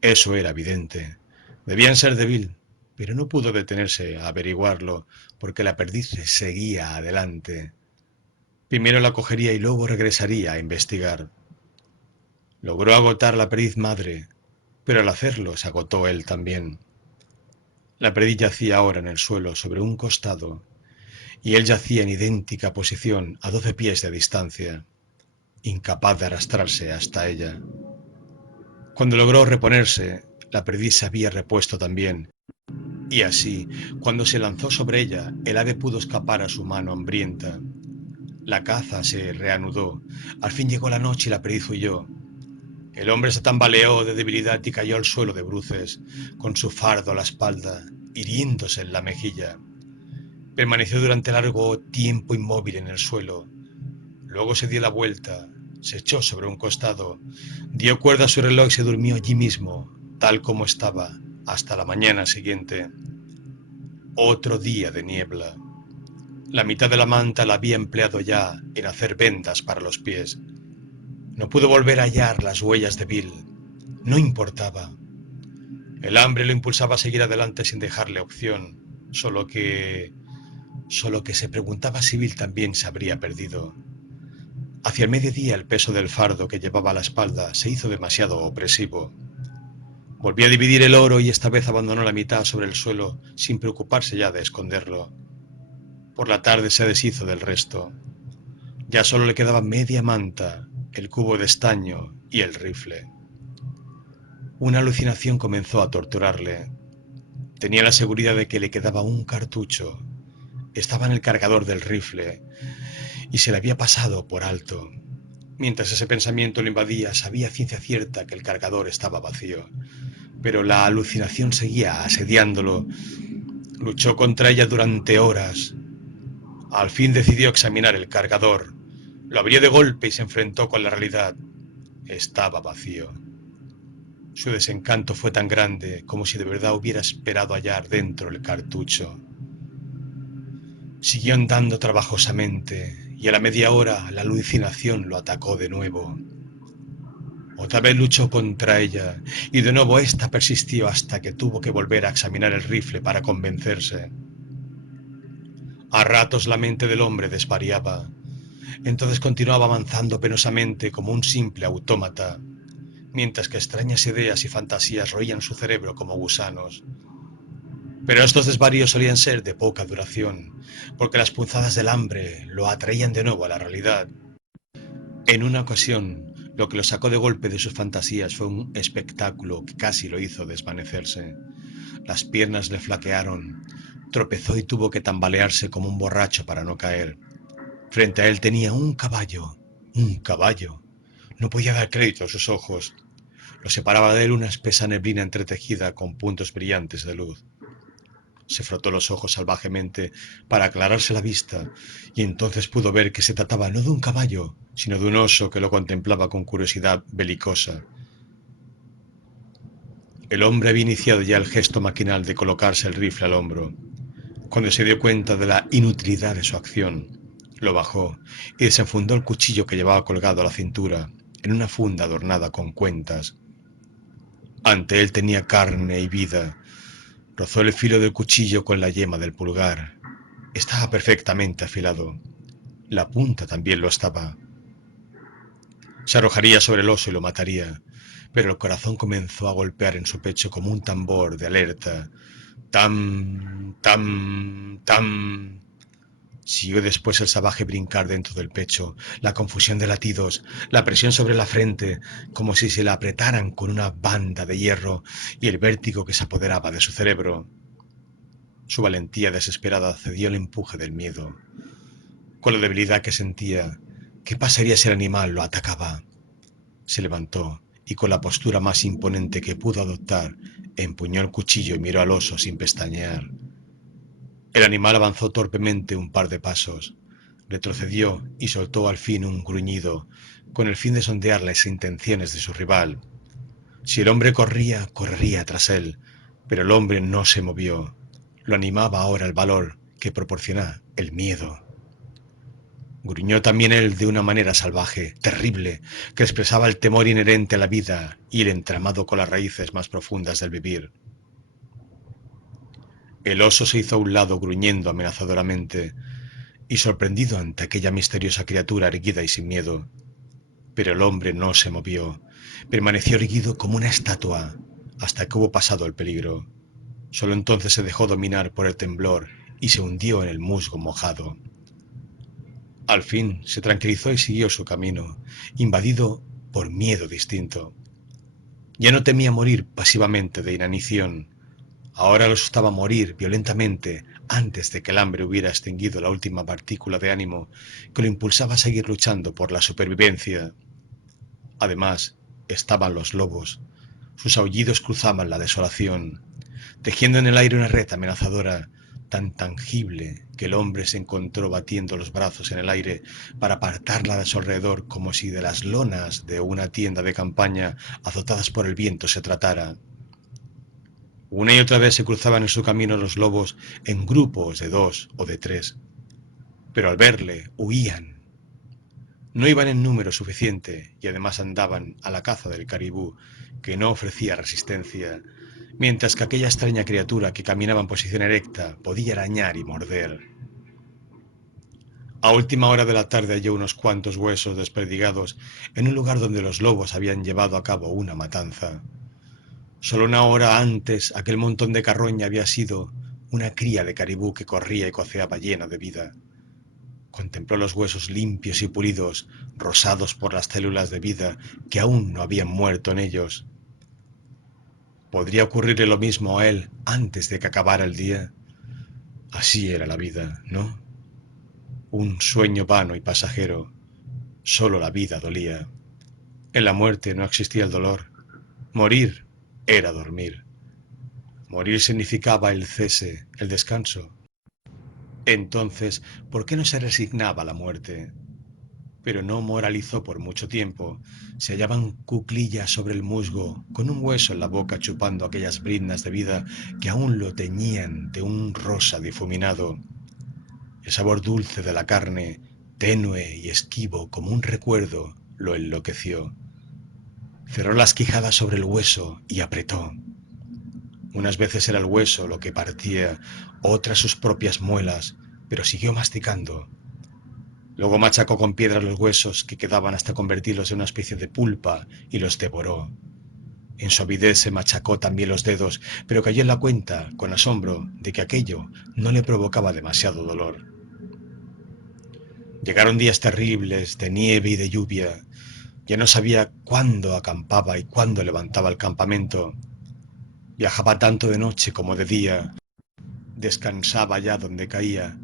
eso era evidente. Debían ser de Bill, pero no pudo detenerse a averiguarlo porque la perdiz seguía adelante. Primero la cogería y luego regresaría a investigar. Logró agotar la perdiz madre, pero al hacerlo se agotó él también. La perdiz yacía ahora en el suelo sobre un costado, y él yacía en idéntica posición a 12 pies de distancia, incapaz de arrastrarse hasta ella. Cuando logró reponerse, la perdiz se había repuesto también, Y así, cuando se lanzó sobre ella, el ave pudo escapar a su mano hambrienta. La caza se reanudó. Al fin llegó la noche y la perdiz huyó. El hombre se tambaleó de debilidad y cayó al suelo de bruces, con su fardo a la espalda, hiriéndose en la mejilla. Permaneció durante largo tiempo inmóvil en el suelo. Luego se dio la vuelta, se echó sobre un costado, dio cuerda a su reloj y se durmió allí mismo, tal como estaba, hasta la mañana siguiente. Otro día de niebla. La mitad de la manta la había empleado ya en hacer vendas para los pies. No pudo volver a hallar las huellas de Bill. No importaba. El hambre lo impulsaba a seguir adelante sin dejarle opción, solo que se preguntaba si Bill también se habría perdido. Hacia el mediodía el peso del fardo que llevaba a la espalda se hizo demasiado opresivo. Volvió a dividir el oro y esta vez abandonó la mitad sobre el suelo sin preocuparse ya de esconderlo. Por la tarde se deshizo del resto. Ya solo le quedaba media manta, el cubo de estaño y el rifle. Una alucinación comenzó a torturarle. Tenía la seguridad de que le quedaba un cartucho. Estaba en el cargador del rifle y se le había pasado por alto. Mientras ese pensamiento lo invadía, sabía a ciencia cierta que el cargador estaba vacío, pero la alucinación seguía asediándolo. Luchó contra ella durante horas. Al fin decidió examinar el cargador. Lo abrió de golpe y se enfrentó con la realidad. Estaba vacío. Su desencanto fue tan grande como si de verdad hubiera esperado hallar dentro el cartucho. Siguió andando trabajosamente y a la media hora la alucinación lo atacó de nuevo. Otra vez luchó contra ella y de nuevo ésta persistió hasta que tuvo que volver a examinar el rifle para convencerse. A ratos la mente del hombre desvariaba. Entonces continuaba avanzando penosamente como un simple autómata, mientras que extrañas ideas y fantasías roían su cerebro como gusanos. Pero estos desvaríos solían ser de poca duración, porque las punzadas del hambre lo atraían de nuevo a la realidad. En una ocasión, lo que lo sacó de golpe de sus fantasías fue un espectáculo que casi lo hizo desvanecerse. Las piernas le flaquearon, tropezó y tuvo que tambalearse como un borracho para no caer. Frente a él tenía un caballo, un caballo. No podía dar crédito a sus ojos. Lo separaba de él una espesa neblina entretejida con puntos brillantes de luz. Se frotó los ojos salvajemente para aclararse la vista y entonces pudo ver que se trataba no de un caballo, sino de un oso que lo contemplaba con curiosidad belicosa. El hombre había iniciado ya el gesto maquinal de colocarse el rifle al hombro. Cuando se dio cuenta de la inutilidad de su acción, lo bajó y desenfundó el cuchillo que llevaba colgado a la cintura en una funda adornada con cuentas. Ante él tenía carne y vida. Rozó el filo del cuchillo con la yema del pulgar. Estaba perfectamente afilado. La punta también lo estaba. Se arrojaría sobre el oso y lo mataría, pero el corazón comenzó a golpear en su pecho como un tambor de alerta. Tam, tam, tam. Siguió después el salvaje brincar dentro del pecho, la confusión de latidos, la presión sobre la frente, como si se la apretaran con una banda de hierro, y el vértigo que se apoderaba de su cerebro. Su valentía desesperada cedió al empuje del miedo. Con la debilidad que sentía, ¿qué pasaría si el animal lo atacaba? Se levantó y con la postura más imponente que pudo adoptar, empuñó el cuchillo y miró al oso sin pestañear. El animal avanzó torpemente un par de pasos, retrocedió y soltó al fin un gruñido, con el fin de sondear las intenciones de su rival. Si el hombre corría, correría tras él, pero el hombre no se movió. Lo animaba ahora el valor que proporciona el miedo. Gruñó también él de una manera salvaje, terrible, que expresaba el temor inherente a la vida y el entramado con las raíces más profundas del vivir. El oso se hizo a un lado gruñendo amenazadoramente y sorprendido ante aquella misteriosa criatura erguida y sin miedo. Pero el hombre no se movió, permaneció erguido como una estatua hasta que hubo pasado el peligro. Solo entonces se dejó dominar por el temblor y se hundió en el musgo mojado. Al fin se tranquilizó y siguió su camino, invadido por miedo distinto. Ya no temía morir pasivamente de inanición. Ahora lo asustaba morir violentamente antes de que el hambre hubiera extinguido la última partícula de ánimo que lo impulsaba a seguir luchando por la supervivencia. Además, estaban los lobos. Sus aullidos cruzaban la desolación, tejiendo en el aire una red amenazadora, tan tangible que el hombre se encontró batiendo los brazos en el aire para apartarla de su alrededor como si de las lonas de una tienda de campaña azotadas por el viento se tratara. Una y otra vez se cruzaban en su camino los lobos en grupos de 2 o de 3, pero al verle huían. No iban en número suficiente y además andaban a la caza del caribú, que no ofrecía resistencia, mientras que aquella extraña criatura que caminaba en posición erecta podía arañar y morder. A última hora de la tarde halló unos cuantos huesos desperdigados en un lugar donde los lobos habían llevado a cabo una matanza. Solo una hora antes aquel montón de carroña había sido una cría de caribú que corría y coceaba llena de vida. Contempló los huesos limpios y pulidos, rosados por las células de vida que aún no habían muerto en ellos. ¿Podría ocurrirle lo mismo a él antes de que acabara el día? Así era la vida, ¿no? Un sueño vano y pasajero. Solo la vida dolía. En la muerte no existía el dolor. Morir era dormir. Morir significaba el cese, el descanso. Entonces, ¿por qué no se resignaba a la muerte? Pero no moralizó por mucho tiempo. Se hallaban cuclillas sobre el musgo, con un hueso en la boca chupando aquellas briznas de vida que aún lo teñían de un rosa difuminado. El sabor dulce de la carne, tenue y esquivo como un recuerdo, lo enloqueció. Cerró las quijadas sobre el hueso y apretó. Unas veces era el hueso lo que partía, otras sus propias muelas, pero siguió masticando. Luego machacó con piedra los huesos que quedaban hasta convertirlos en una especie de pulpa y los devoró. En su avidez se machacó también los dedos, pero cayó en la cuenta, con asombro, de que aquello no le provocaba demasiado dolor. Llegaron días terribles de nieve y de lluvia. Ya no sabía cuándo acampaba y cuándo levantaba el campamento. Viajaba tanto de noche como de día. Descansaba ya donde caía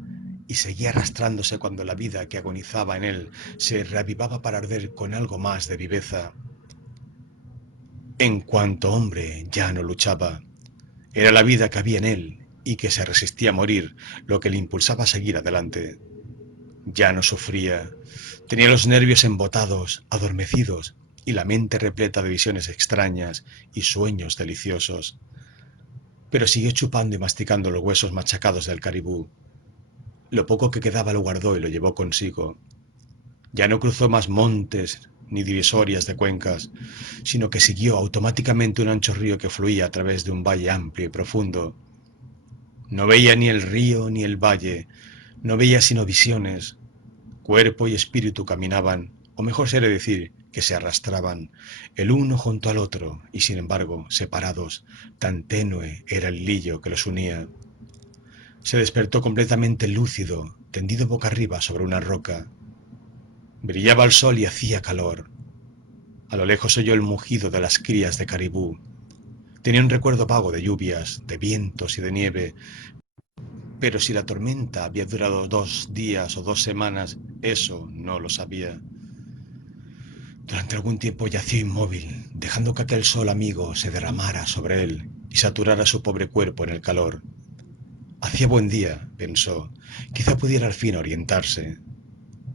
y seguía arrastrándose cuando la vida que agonizaba en él se reavivaba para arder con algo más de viveza. En cuanto hombre ya no luchaba. Era la vida que había en él y que se resistía a morir lo que le impulsaba a seguir adelante. Ya no sufría. Tenía los nervios embotados, adormecidos y la mente repleta de visiones extrañas y sueños deliciosos. Pero siguió chupando y masticando los huesos machacados del caribú. Lo poco que quedaba lo guardó y lo llevó consigo. Ya no cruzó más montes ni divisorias de cuencas, sino que siguió automáticamente un ancho río que fluía a través de un valle amplio y profundo. No veía ni el río ni el valle, no veía sino visiones. Cuerpo y espíritu caminaban, o mejor sería decir, que se arrastraban, el uno junto al otro, y sin embargo, separados, tan tenue era el hilillo que los unía. Se despertó completamente lúcido, tendido boca arriba sobre una roca. Brillaba el sol y hacía calor. A lo lejos oyó el mugido de las crías de caribú. Tenía un recuerdo vago de lluvias, de vientos y de nieve, pero si la tormenta había durado 2 días o 2 semanas, eso no lo sabía. Durante algún tiempo yació inmóvil, dejando que aquel sol amigo se derramara sobre él y saturara su pobre cuerpo en el calor. Hacía buen día, pensó, quizá pudiera al fin orientarse.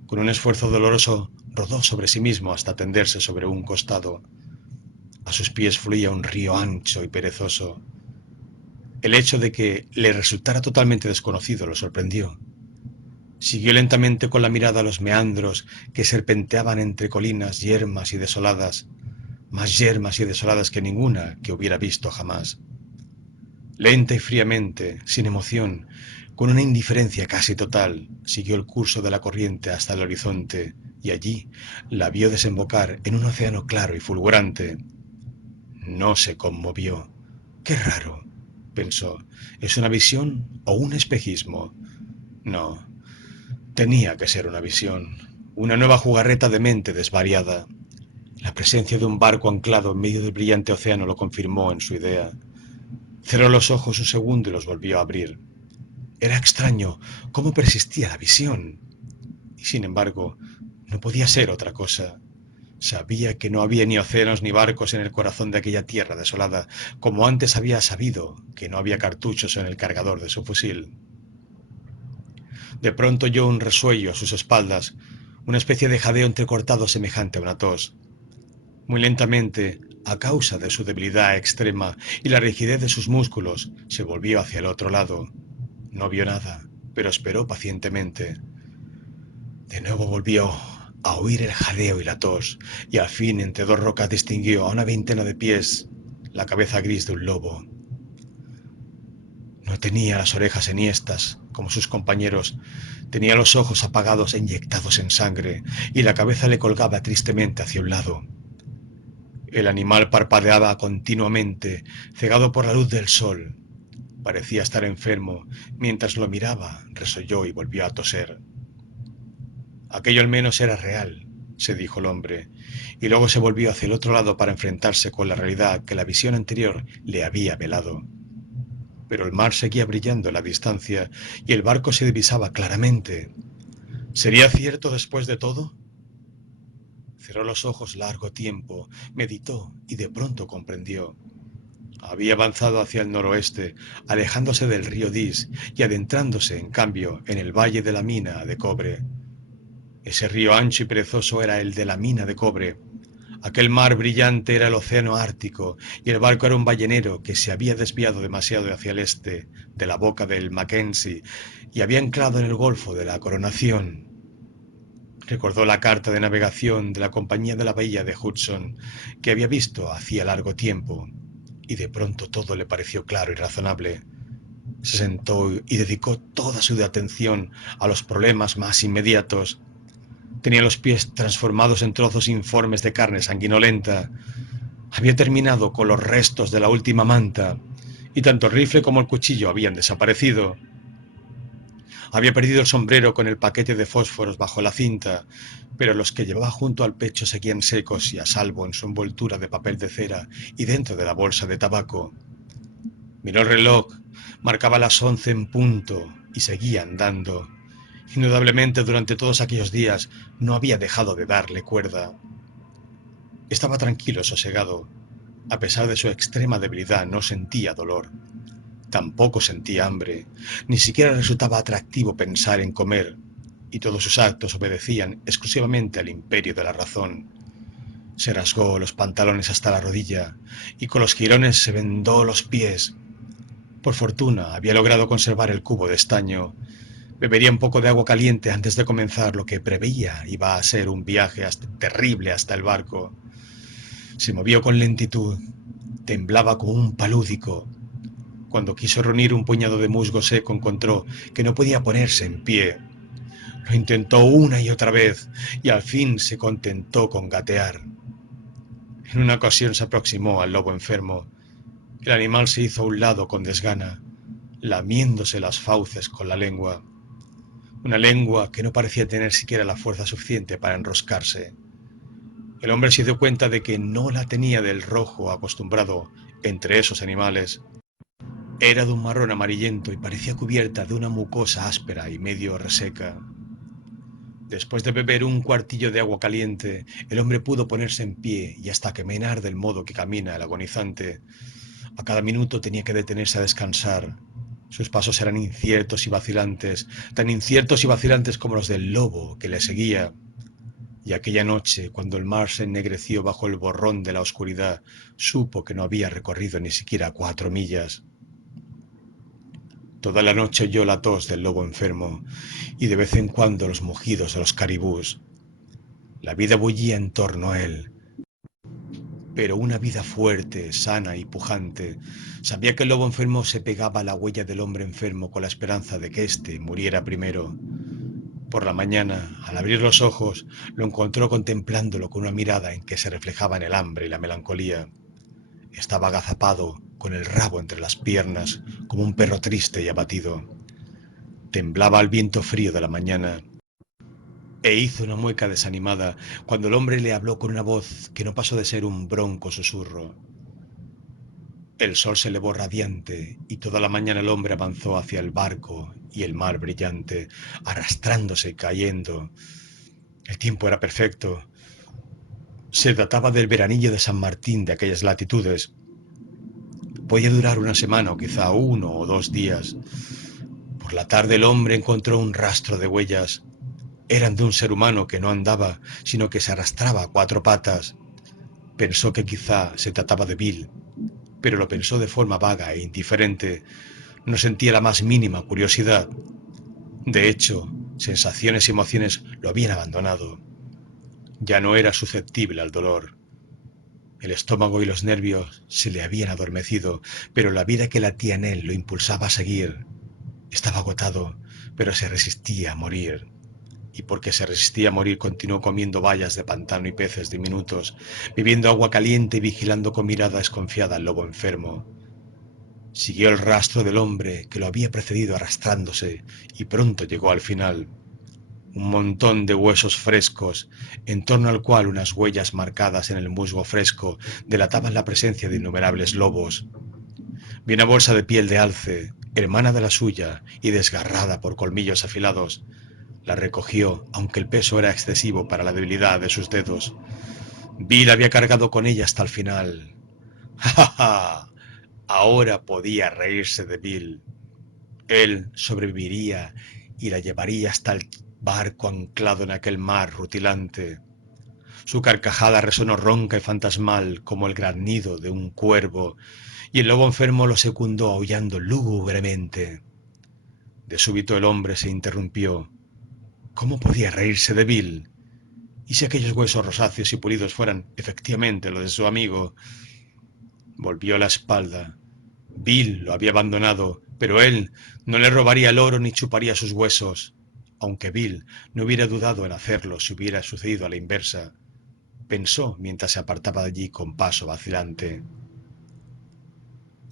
Con un esfuerzo doloroso, rodó sobre sí mismo hasta tenderse sobre un costado. A sus pies fluía un río ancho y perezoso. El hecho de que le resultara totalmente desconocido lo sorprendió. Siguió lentamente con la mirada los meandros que serpenteaban entre colinas yermas y desoladas, más yermas y desoladas que ninguna que hubiera visto jamás. Lenta y fríamente, sin emoción, con una indiferencia casi total, siguió el curso de la corriente hasta el horizonte y allí la vio desembocar en un océano claro y fulgurante. No se conmovió. Qué raro, pensó. ¿Es una visión o un espejismo? No, tenía que ser una visión, una nueva jugarreta de mente desvariada. La presencia de un barco anclado en medio del brillante océano lo confirmó en su idea. Cerró los ojos un segundo y los volvió a abrir. Era extraño cómo persistía la visión. Y sin embargo, no podía ser otra cosa. Sabía que no había ni océanos ni barcos en el corazón de aquella tierra desolada, como antes había sabido que no había cartuchos en el cargador de su fusil. De pronto oyó un resuello a sus espaldas, una especie de jadeo entrecortado semejante a una tos. Muy lentamente, a causa de su debilidad extrema y la rigidez de sus músculos, se volvió hacia el otro lado. No vio nada, pero esperó pacientemente. De nuevo volvió a oír el jadeo y la tos, y al fin entre dos rocas distinguió a una veintena de pies la cabeza gris de un lobo. No tenía las orejas enhiestas, como sus compañeros, tenía los ojos apagados e inyectados en sangre, y la cabeza le colgaba tristemente hacia un lado. El animal parpadeaba continuamente, cegado por la luz del sol. Parecía estar enfermo. Mientras lo miraba, resolló y volvió a toser. Aquello al menos era real, se dijo el hombre, y luego se volvió hacia el otro lado para enfrentarse con la realidad que la visión anterior le había velado. Pero el mar seguía brillando en la distancia y el barco se divisaba claramente. ¿Sería cierto después de todo? Cerró los ojos largo tiempo, meditó y de pronto comprendió. Había avanzado hacia el noroeste, alejándose del río Dis y adentrándose, en cambio, en el valle de la mina de cobre. Ese río ancho y perezoso era el de la mina de cobre. Aquel mar brillante era el océano Ártico y el barco era un ballenero que se había desviado demasiado hacia el este de la boca del Mackenzie y había anclado en el Golfo de la Coronación. Recordó la carta de navegación de la Compañía de la Bahía de Hudson que había visto hacía largo tiempo y de pronto todo le pareció claro y razonable. Se sentó y dedicó toda su atención a los problemas más inmediatos. Tenía los pies transformados en trozos informes de carne sanguinolenta. Había terminado con los restos de la última manta, y tanto el rifle como el cuchillo habían desaparecido. Había perdido el sombrero con el paquete de fósforos bajo la cinta, pero los que llevaba junto al pecho seguían secos y a salvo en su envoltura de papel de cera y dentro de la bolsa de tabaco. Miró el reloj, marcaba las 11 en punto y seguía andando. Indudablemente durante todos aquellos días no había dejado de darle cuerda. Estaba tranquilo, sosegado. A pesar de su extrema debilidad no sentía dolor. Tampoco sentía hambre. Ni siquiera resultaba atractivo pensar en comer. Y todos sus actos obedecían exclusivamente al imperio de la razón. Se rasgó los pantalones hasta la rodilla y con los jirones se vendó los pies. Por fortuna había logrado conservar el cubo de estaño. Bebería un poco de agua caliente antes de comenzar lo que preveía iba a ser un viaje terrible hasta el barco. Se movió con lentitud, temblaba como un palúdico. Cuando quiso reunir un puñado de musgo seco encontró que no podía ponerse en pie. Lo intentó una y otra vez y al fin se contentó con gatear. En una ocasión se aproximó al lobo enfermo. El animal se hizo a un lado con desgana, lamiéndose las fauces con la lengua. Una lengua que no parecía tener siquiera la fuerza suficiente para enroscarse. El hombre se dio cuenta de que no la tenía del rojo acostumbrado entre esos animales. Era de un marrón amarillento y parecía cubierta de una mucosa áspera y medio reseca. Después de beber un cuartillo de agua caliente, el hombre pudo ponerse en pie y hasta caminar del modo que camina el agonizante. A cada minuto tenía que detenerse a descansar. Sus pasos eran inciertos y vacilantes, tan inciertos y vacilantes como los del lobo que le seguía. Y aquella noche, cuando el mar se ennegreció bajo el borrón de la oscuridad, supo que no había recorrido ni siquiera 4 millas. Toda la noche oyó la tos del lobo enfermo y de vez en cuando los mugidos de los caribús. La vida bullía en torno a él, pero una vida fuerte, sana y pujante. Sabía que el lobo enfermo se pegaba a la huella del hombre enfermo con la esperanza de que éste muriera primero. Por la mañana, al abrir los ojos, lo encontró contemplándolo con una mirada en que se reflejaban el hambre y la melancolía. Estaba agazapado, con el rabo entre las piernas, como un perro triste y abatido. Temblaba al viento frío de la mañana e hizo una mueca desanimada cuando el hombre le habló con una voz que no pasó de ser un bronco susurro. El sol se elevó radiante y toda la mañana el hombre avanzó hacia el barco y el mar brillante, arrastrándose y cayendo. El tiempo era perfecto. Se trataba del veranillo de San Martín de aquellas latitudes. Podía durar una semana o quizá 1 o 2 días. Por la tarde el hombre encontró un rastro de huellas. Eran de un ser humano que no andaba, sino que se arrastraba a 4 patas. Pensó que quizá se trataba de Bill, pero lo pensó de forma vaga e indiferente. No sentía la más mínima curiosidad. De hecho, sensaciones y emociones lo habían abandonado. Ya no era susceptible al dolor. El estómago y los nervios se le habían adormecido, pero la vida que latía en él lo impulsaba a seguir. Estaba agotado, pero se resistía a morir. Y porque se resistía a morir, continuó comiendo bayas de pantano y peces diminutos, bebiendo agua caliente y vigilando con mirada desconfiada al lobo enfermo. Siguió el rastro del hombre que lo había precedido arrastrándose y pronto llegó al final. Un montón de huesos frescos, en torno al cual unas huellas marcadas en el musgo fresco delataban la presencia de innumerables lobos. Vi una bolsa de piel de alce, hermana de la suya y desgarrada por colmillos afilados. La recogió, aunque el peso era excesivo para la debilidad de sus dedos. Bill había cargado con ella hasta el final. ¡Ja, ja, ja! Ahora podía reírse de Bill. Él sobreviviría y la llevaría hasta el barco anclado en aquel mar rutilante. Su carcajada resonó ronca y fantasmal como el granido de un cuervo, y el lobo enfermo lo secundó aullando lúgubremente. De súbito el hombre se interrumpió. ¿Cómo podía reírse de Bill? ¿Y si aquellos huesos rosáceos y pulidos fueran efectivamente los de su amigo? Volvió la espalda. Bill lo había abandonado, pero él no le robaría el oro ni chuparía sus huesos, aunque Bill no hubiera dudado en hacerlo si hubiera sucedido a la inversa, pensó mientras se apartaba de allí con paso vacilante.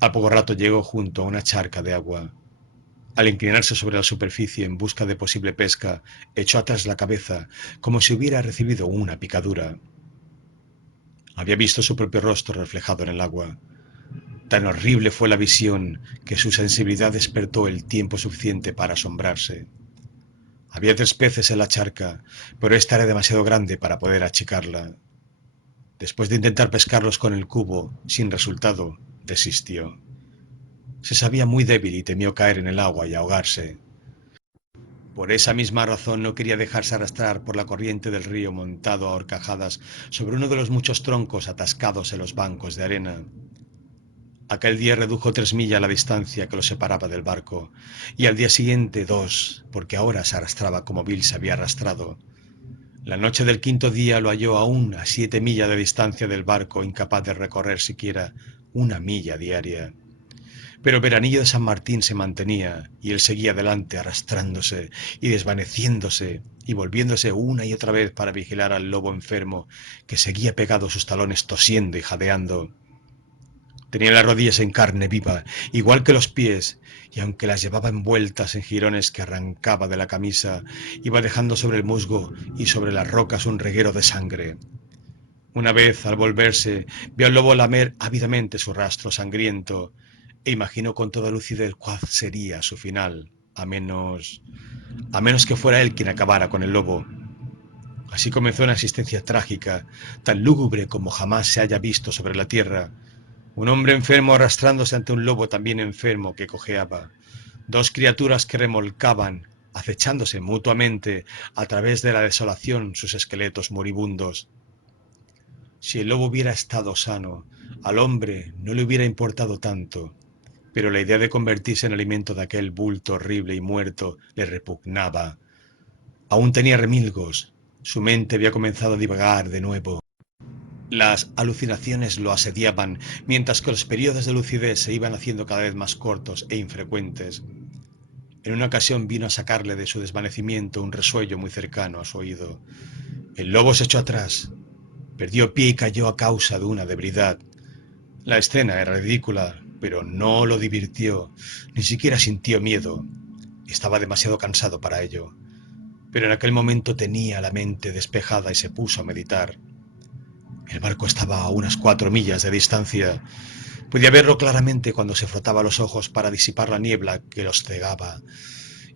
Al poco rato llegó junto a una charca de agua. Al inclinarse sobre la superficie en busca de posible pesca, echó atrás la cabeza como si hubiera recibido una picadura. Había visto su propio rostro reflejado en el agua. Tan horrible fue la visión que su sensibilidad despertó el tiempo suficiente para asombrarse. Había 3 peces en la charca, pero esta era demasiado grande para poder achicarla. Después de intentar pescarlos con el cubo, sin resultado, desistió. Se sabía muy débil y temió caer en el agua y ahogarse. Por esa misma razón no quería dejarse arrastrar por la corriente del río montado a horcajadas sobre uno de los muchos troncos atascados en los bancos de arena. Aquel día redujo 3 millas la distancia que lo separaba del barco, y al día siguiente 2, porque ahora se arrastraba como Bill se había arrastrado. La noche del quinto día lo halló aún a 7 millas de distancia del barco, incapaz de recorrer siquiera 1 milla diaria. Pero el veranillo de San Martín se mantenía, y él seguía adelante arrastrándose y desvaneciéndose y volviéndose una y otra vez para vigilar al lobo enfermo que seguía pegado a sus talones tosiendo y jadeando. Tenía las rodillas en carne viva, igual que los pies, y aunque las llevaba envueltas en jirones que arrancaba de la camisa, iba dejando sobre el musgo y sobre las rocas un reguero de sangre. Una vez, al volverse, vio al lobo lamer ávidamente su rastro sangriento, e imaginó con toda lucidez cuál sería su final, a menos que fuera él quien acabara con el lobo. Así comenzó una existencia trágica, tan lúgubre como jamás se haya visto sobre la tierra. Un hombre enfermo arrastrándose ante un lobo también enfermo que cojeaba. 2 criaturas que remolcaban, acechándose mutuamente a través de la desolación sus esqueletos moribundos. Si el lobo hubiera estado sano, al hombre no le hubiera importado tanto, pero la idea de convertirse en alimento de aquel bulto horrible y muerto le repugnaba. Aún tenía remilgos, su mente había comenzado a divagar de nuevo. Las alucinaciones lo asediaban, mientras que los periodos de lucidez se iban haciendo cada vez más cortos e infrecuentes. En una ocasión vino a sacarle de su desvanecimiento un resuello muy cercano a su oído. El lobo se echó atrás, perdió pie y cayó a causa de una debilidad. La escena era ridícula, pero no lo divirtió, ni siquiera sintió miedo. Estaba demasiado cansado para ello. Pero en aquel momento tenía la mente despejada y se puso a meditar. El barco estaba a unas 4 millas de distancia. Podía verlo claramente cuando se frotaba los ojos para disipar la niebla que los cegaba,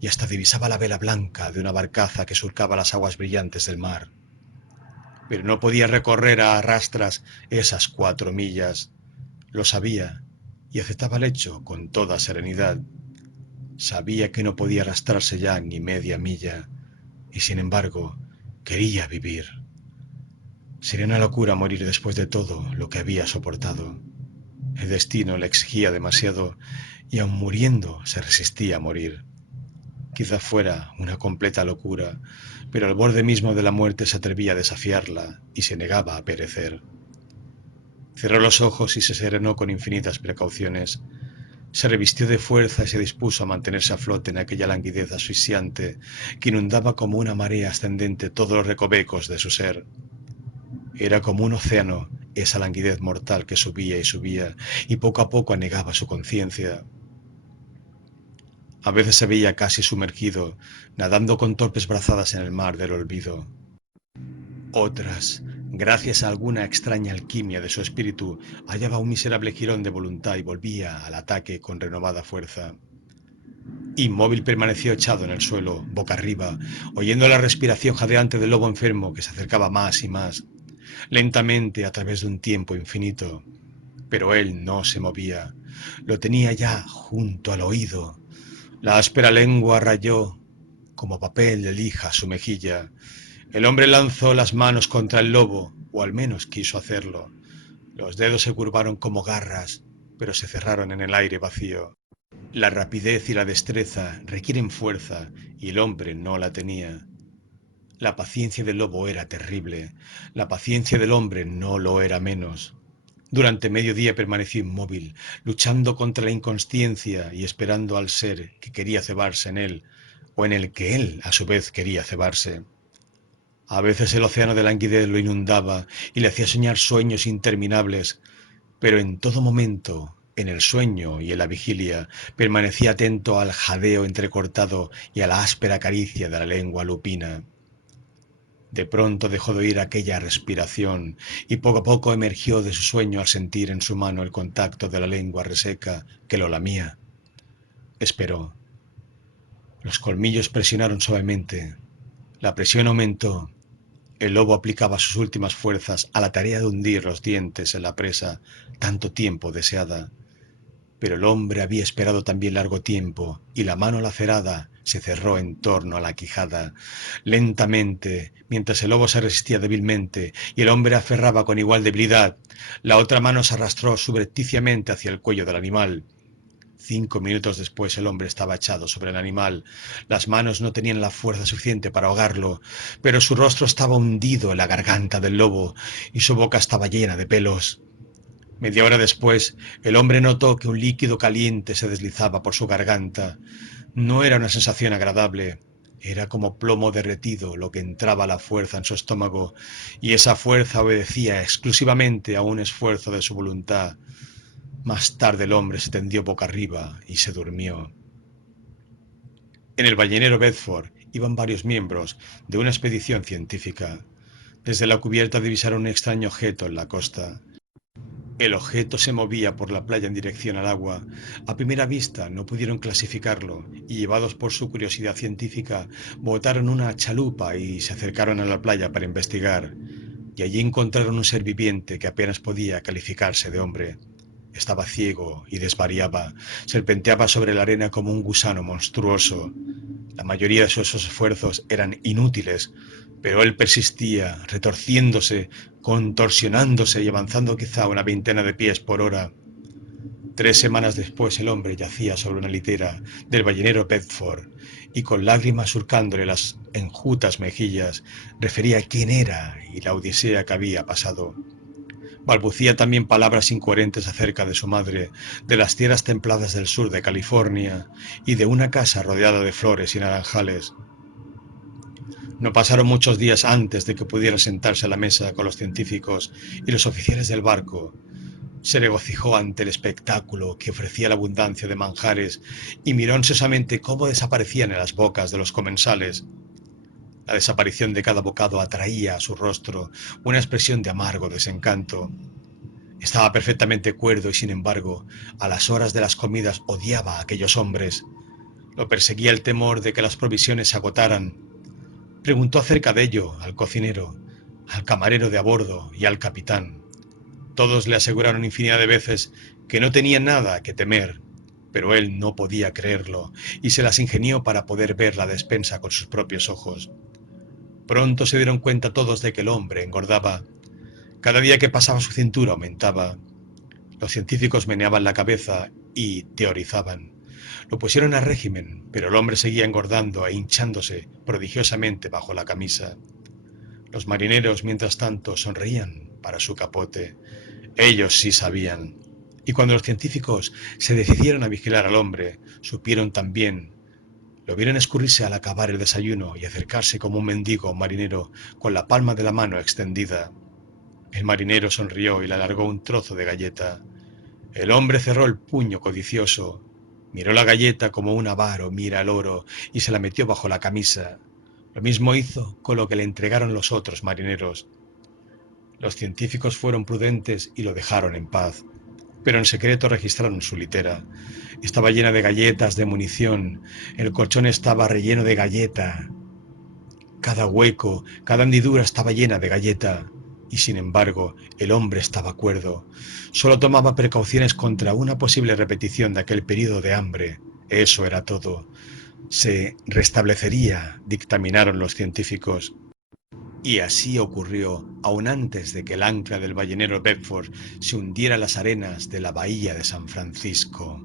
y hasta divisaba la vela blanca de una barcaza que surcaba las aguas brillantes del mar. Pero no podía recorrer a rastras esas 4 millas. Lo sabía, y aceptaba el hecho con toda serenidad. Sabía que no podía arrastrarse ya ni media milla, y sin embargo, quería vivir. Sería una locura morir después de todo lo que había soportado. El destino le exigía demasiado, y aun muriendo se resistía a morir. Quizá fuera una completa locura, pero al borde mismo de la muerte se atrevía a desafiarla y se negaba a perecer. Cerró los ojos y se serenó con infinitas precauciones. Se revistió de fuerza y se dispuso a mantenerse a flote en aquella languidez asfixiante que inundaba como una marea ascendente todos los recovecos de su ser. Era como un océano esa languidez mortal que subía y poco a poco anegaba su conciencia. A veces se veía casi sumergido, nadando con torpes brazadas en el mar del olvido. Otras, gracias a alguna extraña alquimia de su espíritu, hallaba un miserable jirón de voluntad y volvía al ataque con renovada fuerza. Inmóvil permaneció echado en el suelo, boca arriba, oyendo la respiración jadeante del lobo enfermo que se acercaba más y más, lentamente a través de un tiempo infinito. Pero él no se movía. Lo tenía ya junto al oído. La áspera lengua rayó como papel de lija su mejilla. El hombre lanzó las manos contra el lobo, o al menos quiso hacerlo. Los dedos se curvaron como garras, pero se cerraron en el aire vacío. La rapidez y la destreza requieren fuerza, y el hombre no la tenía. La paciencia del lobo era terrible, la paciencia del hombre no lo era menos. Durante medio día permaneció inmóvil, luchando contra la inconsciencia y esperando al ser que quería cebarse en él, o en el que él a su vez quería cebarse. A veces el océano de languidez lo inundaba y le hacía soñar sueños interminables, pero en todo momento, en el sueño y en la vigilia, permanecía atento al jadeo entrecortado y a la áspera caricia de la lengua lupina. De pronto dejó de oír aquella respiración y poco a poco emergió de su sueño al sentir en su mano el contacto de la lengua reseca que lo lamía. Esperó. Los colmillos presionaron suavemente. La presión aumentó. El lobo aplicaba sus últimas fuerzas a la tarea de hundir los dientes en la presa tanto tiempo deseada. Pero el hombre había esperado también largo tiempo, y la mano lacerada se cerró en torno a la quijada. Lentamente, mientras el lobo se resistía débilmente y el hombre aferraba con igual debilidad, la otra mano se arrastró subrepticiamente hacia el cuello del animal. 5 minutos después el hombre estaba echado sobre el animal. Las manos no tenían la fuerza suficiente para ahogarlo, pero su rostro estaba hundido en la garganta del lobo y su boca estaba llena de pelos. Media hora después, el hombre notó que un líquido caliente se deslizaba por su garganta. No era una sensación agradable, era como plomo derretido lo que entraba a la fuerza en su estómago, y esa fuerza obedecía exclusivamente a un esfuerzo de su voluntad. Más tarde el hombre se tendió boca arriba y se durmió. En el ballenero Bedford iban varios miembros de una expedición científica. Desde la cubierta divisaron un extraño objeto en la costa. El objeto se movía por la playa en dirección al agua. A primera vista no pudieron clasificarlo y, llevados por su curiosidad científica, botaron una chalupa y se acercaron a la playa para investigar. Y allí encontraron un ser viviente que apenas podía calificarse de hombre. Estaba ciego y desvariaba, serpenteaba sobre la arena como un gusano monstruoso. La mayoría de sus esfuerzos eran inútiles, pero él persistía, retorciéndose, contorsionándose y avanzando quizá una veintena de pies por hora. 3 semanas después el hombre yacía sobre una litera del ballenero Bedford y con lágrimas surcándole las enjutas mejillas refería quién era y la odisea que había pasado. Balbucía también palabras incoherentes acerca de su madre, de las tierras templadas del sur de California y de una casa rodeada de flores y naranjales. No pasaron muchos días antes de que pudiera sentarse a la mesa con los científicos y los oficiales del barco. Se regocijó ante el espectáculo que ofrecía la abundancia de manjares y miró ansiosamente cómo desaparecían en las bocas de los comensales. La desaparición de cada bocado atraía a su rostro una expresión de amargo desencanto. Estaba perfectamente cuerdo y, sin embargo, a las horas de las comidas odiaba a aquellos hombres. Lo perseguía el temor de que las provisiones se agotaran. Preguntó acerca de ello al cocinero, al camarero de a bordo y al capitán. Todos le aseguraron infinidad de veces que no tenía nada que temer, pero él no podía creerlo y se las ingenió para poder ver la despensa con sus propios ojos. Pronto se dieron cuenta todos de que el hombre engordaba. Cada día que pasaba su cintura aumentaba. Los científicos meneaban la cabeza y teorizaban. Lo pusieron a régimen, pero el hombre seguía engordando e hinchándose prodigiosamente bajo la camisa. Los marineros, mientras tanto, sonreían para su capote. Ellos sí sabían. Y cuando los científicos se decidieron a vigilar al hombre, supieron también. Lo vieron escurrirse al acabar el desayuno y acercarse como un mendigo a un marinero con la palma de la mano extendida. El marinero sonrió y le alargó un trozo de galleta. El hombre cerró el puño codicioso, miró la galleta como un avaro mira el oro y se la metió bajo la camisa. Lo mismo hizo con lo que le entregaron los otros marineros. Los científicos fueron prudentes y lo dejaron en paz, pero en secreto registraron su litera. Estaba llena de galletas, de munición, el colchón estaba relleno de galleta. Cada hueco, cada hendidura estaba llena de galleta. Y sin embargo, el hombre estaba cuerdo. Solo tomaba precauciones contra una posible repetición de aquel período de hambre. Eso era todo. Se restablecería, dictaminaron los científicos. Y así ocurrió, aun antes de que el ancla del ballenero Bedford se hundiera en las arenas de la bahía de San Francisco.